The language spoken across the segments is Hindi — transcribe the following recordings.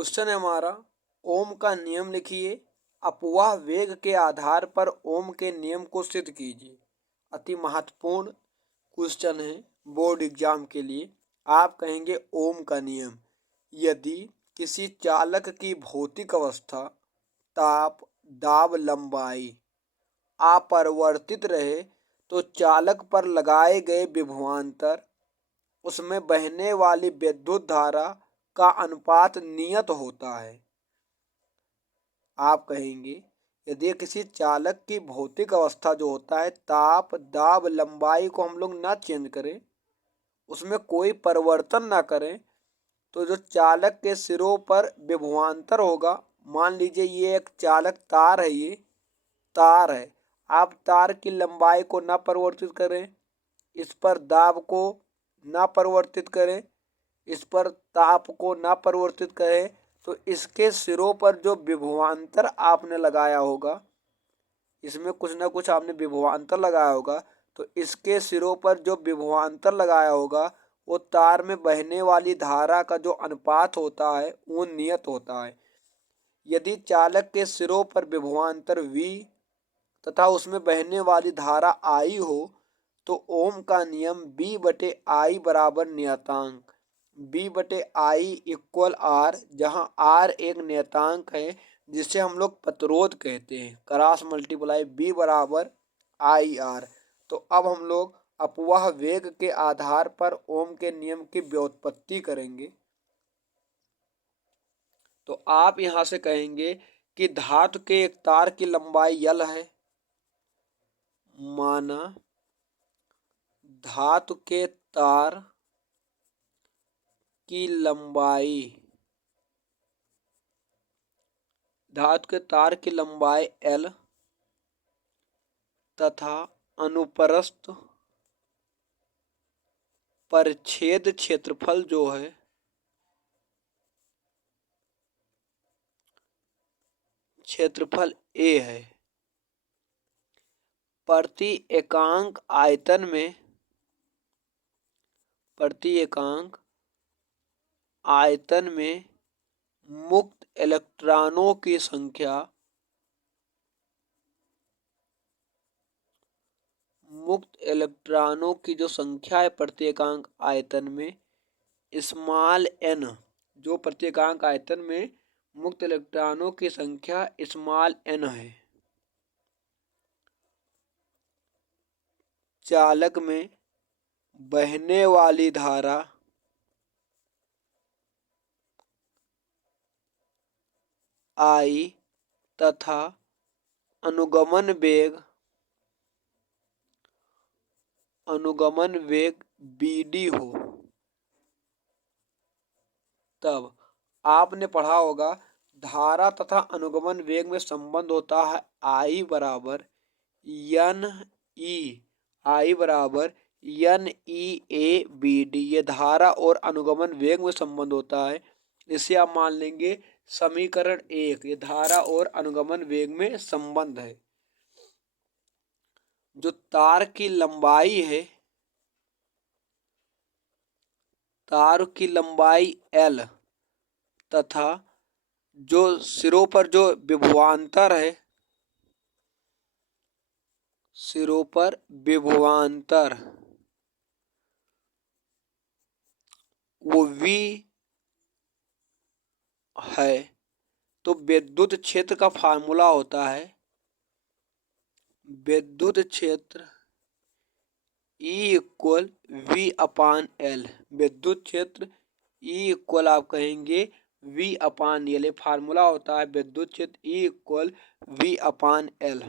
क्वेश्चन है हमारा, ओम का नियम लिखिए, अपवाह वेग के आधार पर ओम के नियम को सिद्ध कीजिए। अति महत्वपूर्ण क्वेश्चन है बोर्ड एग्जाम के लिए। आप कहेंगे ओम का नियम, यदि किसी चालक की भौतिक अवस्था, ताप, दाब, लंबाई अपरिवर्तित रहे तो चालक पर लगाए गए विभवांतर, उसमें बहने वाली विद्युत धारा का अनुपात नियत होता है। आप कहेंगे यदि किसी चालक की भौतिक अवस्था जो होता है, ताप, दाब, लंबाई को हम लोग ना चेंज करें, उसमें कोई परिवर्तन ना करें, तो जो चालक के सिरों पर विभवांतर होगा, मान लीजिए ये एक चालक तार है, ये तार है, आप तार की लंबाई को ना परिवर्तित करें, इस पर दाब को ना परिवर्तित करें, इस पर ताप को ना परिवर्तित करें, तो इसके सिरों पर जो विभवांतर आपने लगाया होगा, इसमें कुछ ना कुछ आपने विभवांतर लगाया होगा, तो इसके सिरों पर जो विभवांतर लगाया होगा वो तार में बहने वाली धारा का जो अनुपात होता है वो नियत होता है। यदि चालक के सिरों पर विभवांतर V तथा उसमें बहने वाली धारा I हो तो ओम का नियम B/I बराबर नियतांक B/I इक्वल R, जहाँ R एक नियतांक है जिसे हम लोग प्रतिरोध कहते हैं, क्रॉस मल्टीप्लाई B बराबर IR। तो अब हम लोग अपवाह वेग के आधार पर ओम के नियम की व्युत्पत्ति करेंगे। तो आप यहां से कहेंगे कि धातु के एक तार की लंबाई L है, माना धातु के तार की लंबाई L तथा अनुप्रस्थ परिच्छेद क्षेत्रफल जो है क्षेत्रफल A है। प्रति एकांक आयतन में मुक्त इलेक्ट्रॉनों की संख्या जो संख्या है प्रति एकांक आयतन में, स्मॉल n, जो प्रति एकांक आयतन में मुक्त इलेक्ट्रॉनों की संख्या स्मॉल n है। चालक में बहने वाली धारा I तथा अनुगमन वेग BD हो, तब आपने पढ़ा होगा धारा तथा अनुगमन वेग में संबंध होता है I बराबर NEABD। ये धारा और अनुगमन वेग में संबंध होता है, इसे आप मान लेंगे समीकरण 1। ये धारा और अनुगमन वेग में संबंध है। जो तार की लंबाई है, तार की लंबाई L तथा जो सिरों पर जो विभवांतर है, सिरों पर विभवांतर वो V है, तो विद्युत क्षेत्र का फार्मूला होता है विद्युत क्षेत्र E इक्वल V/L। विद्युत क्षेत्र E इक्वल आप कहेंगे V/L। ये फार्मूला होता है विद्युत क्षेत्र E इक्वल V/L।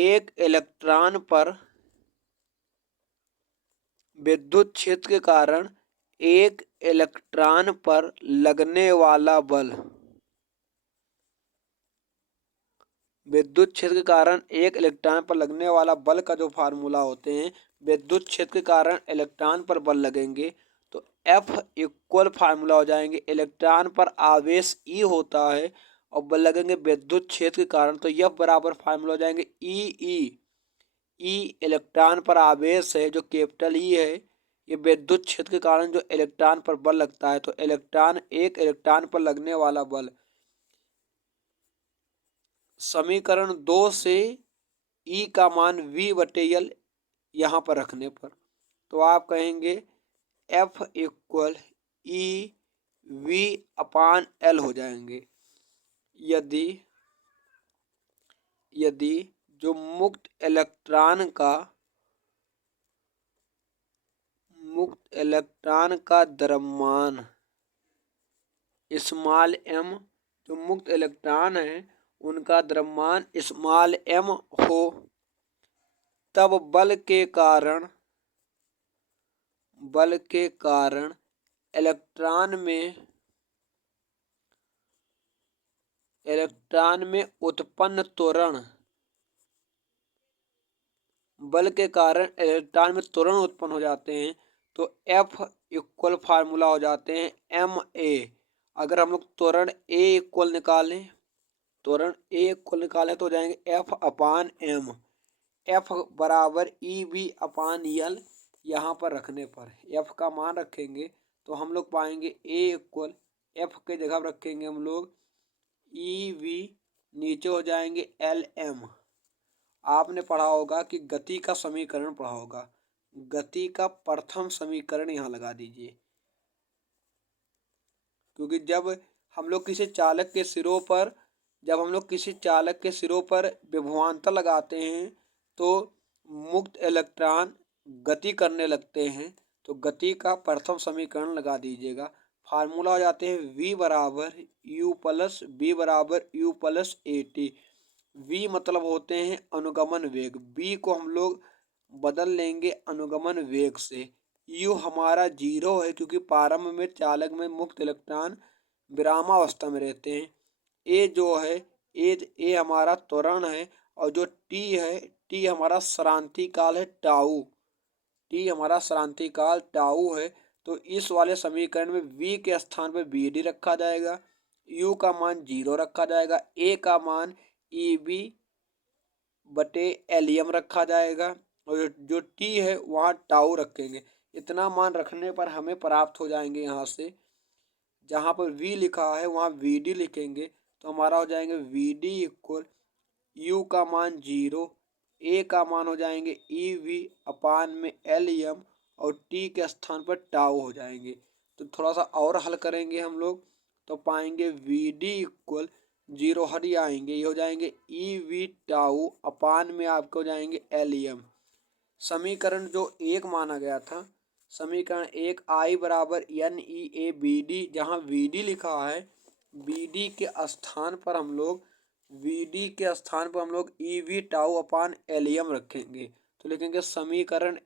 एक इलेक्ट्रॉन पर विद्युत क्षेत्र के कारण एक इलेक्ट्रॉन पर लगने वाला बल, विद्युत क्षेत्र के कारण एक इलेक्ट्रॉन पर लगने वाला बल का जो फार्मूला होते हैं, विद्युत क्षेत्र के कारण इलेक्ट्रॉन पर बल लगेंगे तो F इक्वल फार्मूला हो जाएंगे, इलेक्ट्रॉन पर आवेश E होता है और बल लगेंगे विद्युत क्षेत्र के कारण, तो F बराबर फार्मूला हो जाएंगे E इलेक्ट्रॉन पर आवेश है जो कैपिटल E है, ये विद्युत क्षेत्र के कारण जो इलेक्ट्रॉन पर बल लगता है, तो एक इलेक्ट्रॉन पर लगने वाला बल समीकरण 2 से ई का मान V/L यहाँ पर रखने पर, तो आप कहेंगे F इक्वल EV/L हो जाएंगे। यदि जो मुक्त इलेक्ट्रॉन का द्रव्यमान स्मॉल m, जो मुक्त इलेक्ट्रॉन है उनका द्रव्यमान स्मॉल m हो, तब बल के कारण इलेक्ट्रॉन में उत्पन्न त्वरण, बल के कारण इलेक्ट्रॉन में त्वरण उत्पन्न हो जाते हैं। तो F इक्वल फार्मूला हो जाते हैं ma। अगर हम लोग त्वरण A इक्वल निकालें तो हो जाएंगे F/m। F बराबर EV/L यहाँ पर रखने पर F का मान रखेंगे तो हम लोग पाएंगे A इक्वल F के जगह रखेंगे हम लोग EV, नीचे हो जाएंगे LM। आपने पढ़ा होगा कि गति का समीकरण पढ़ा होगा, गति का प्रथम समीकरण यहाँ लगा दीजिए, क्योंकि जब हम लोग किसी चालक के सिरों पर विभवांतर लगाते हैं तो मुक्त इलेक्ट्रॉन गति करने लगते हैं, तो गति का प्रथम समीकरण लगा दीजिएगा। फार्मूला हो जाते हैं V बराबर U प्लस B बराबर U प्लस AT। V मतलब होते हैं अनुगमन वेग, B को हम लोग बदल लेंगे अनुगमन वेग से। U हमारा 0 है क्योंकि प्रारंभ में चालक में मुक्त इलेक्ट्रॉन विरामावस्था में रहते हैं। A जो है ए हमारा त्वरण है, और जो T हमारा श्रांति काल है, टाउ है। तो इस वाले समीकरण में V के स्थान पर BD रखा जाएगा, U का मान 0 रखा जाएगा, A का मान EV/LM रखा जाएगा, और जो T है वहाँ टाउ रखेंगे। इतना मान रखने पर हमें प्राप्त हो जाएंगे, यहाँ से जहाँ पर V लिखा है वहाँ VD लिखेंगे तो हमारा हो जाएंगे VD इक्वल U का मान 0, A का मान हो जाएंगे EV/LM, और T के स्थान पर टाउ हो जाएंगे। तो थोड़ा सा और हल करेंगे हम लोग तो पाएंगे VD इक्वल 0 हट आएंगे, ये हो जाएंगे EV/टाउ में आपके हो जाएंगे LM। समीकरण जो 1 माना गया था, समीकरण 1 I बराबर NEABD, जहाँ VD लिखा है VD के स्थान पर हम लोग EV/टाउ/LM रखेंगे। तो लिखेंगे समीकरण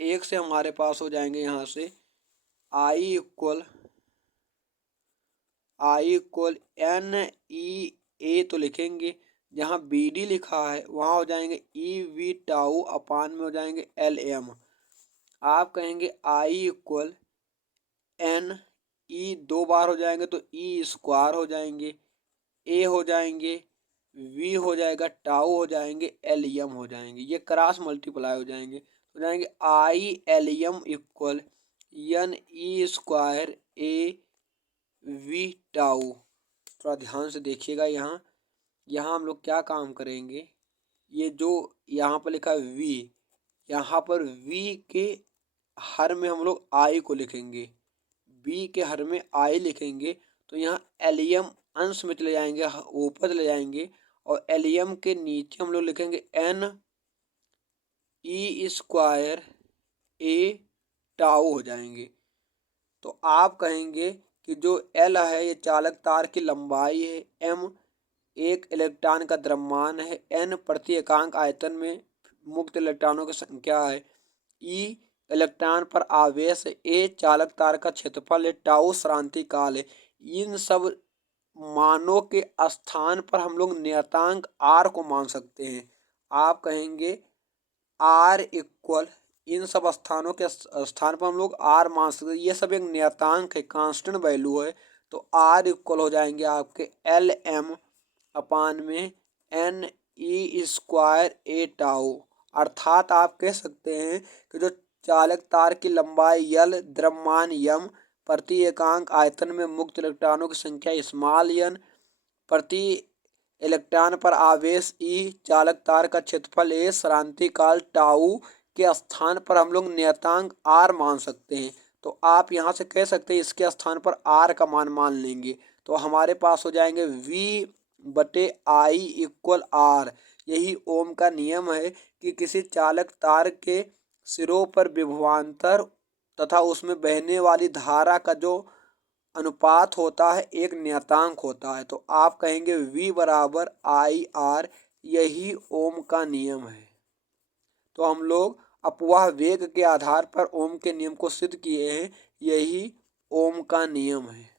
1 से हमारे पास हो जाएंगे यहाँ से I इक्वल NEA, तो लिखेंगे जहाँ BD लिखा है वहाँ हो जाएंगे EV/टाउ में हो जाएंगे LM। आप कहेंगे I इक्वल NE 2 बार हो जाएंगे तो E² हो जाएंगे, A हो जाएंगे, V हो जाएगा, टाउ हो जाएंगे, LM हो जाएंगे, ये क्रॉस मल्टीप्लाई हो जाएंगे ILM इक्वल NE² AV/टाउ। थोड़ा ध्यान से देखिएगा, यहाँ हम लोग क्या काम करेंगे, ये जो यहाँ पर लिखा है V, यहाँ पर V के हर में हम लोग I को लिखेंगे, B के हर में I लिखेंगे, तो यहाँ LM अंश में चले जाएंगे, ऊपर चले जाएंगे, और LM के नीचे हम लोग लिखेंगे NE² A टाउ हो जाएंगे। तो आप कहेंगे कि जो L है ये चालक तार की लंबाई है, M एक इलेक्ट्रॉन का द्रव्यमान है, N प्रति एकांक आयतन में मुक्त इलेक्ट्रॉनों की संख्या है, E इलेक्ट्रॉन पर आवेश है, A चालक तार का क्षेत्रफल है, टाउ श्रांति काल है। इन सब मानों के स्थान पर हम लोग नियतांक R को मान सकते हैं। आप कहेंगे R इक्वल, इन सब स्थानों के स्थान पर हम लोग R मान सकते हैं, ये सब एक नियतांक है, कांस्टेंट वैल्यू है। तो R इक्वल हो जाएंगे आपके LM में NE² A टाउ। अर्थात आप कह सकते हैं कि जो चालक तार की लंबाई L, द्रव्यमान m, प्रति एकांक आयतन में मुक्त इलेक्ट्रॉनों की संख्या स्मॉल n, प्रति इलेक्ट्रॉन पर आवेश E, चालक तार का क्षेत्रफल A, श्रांति काल टाउ के स्थान पर हम लोग नियतांक R मान सकते हैं। तो आप यहाँ से कह सकते हैं इसके स्थान पर R का मान लेंगे तो हमारे पास हो जाएंगे V/I इक्वल R। यही ओम का नियम है कि किसी चालक तार के सिरों पर विभवांतर तथा उसमें बहने वाली धारा का जो अनुपात होता है एक नियतांक होता है। तो आप कहेंगे V/I/R, यही ओम का नियम है। तो हम लोग अपवाह वेग के आधार पर ओम के नियम को सिद्ध किए हैं, यही ओम का नियम है।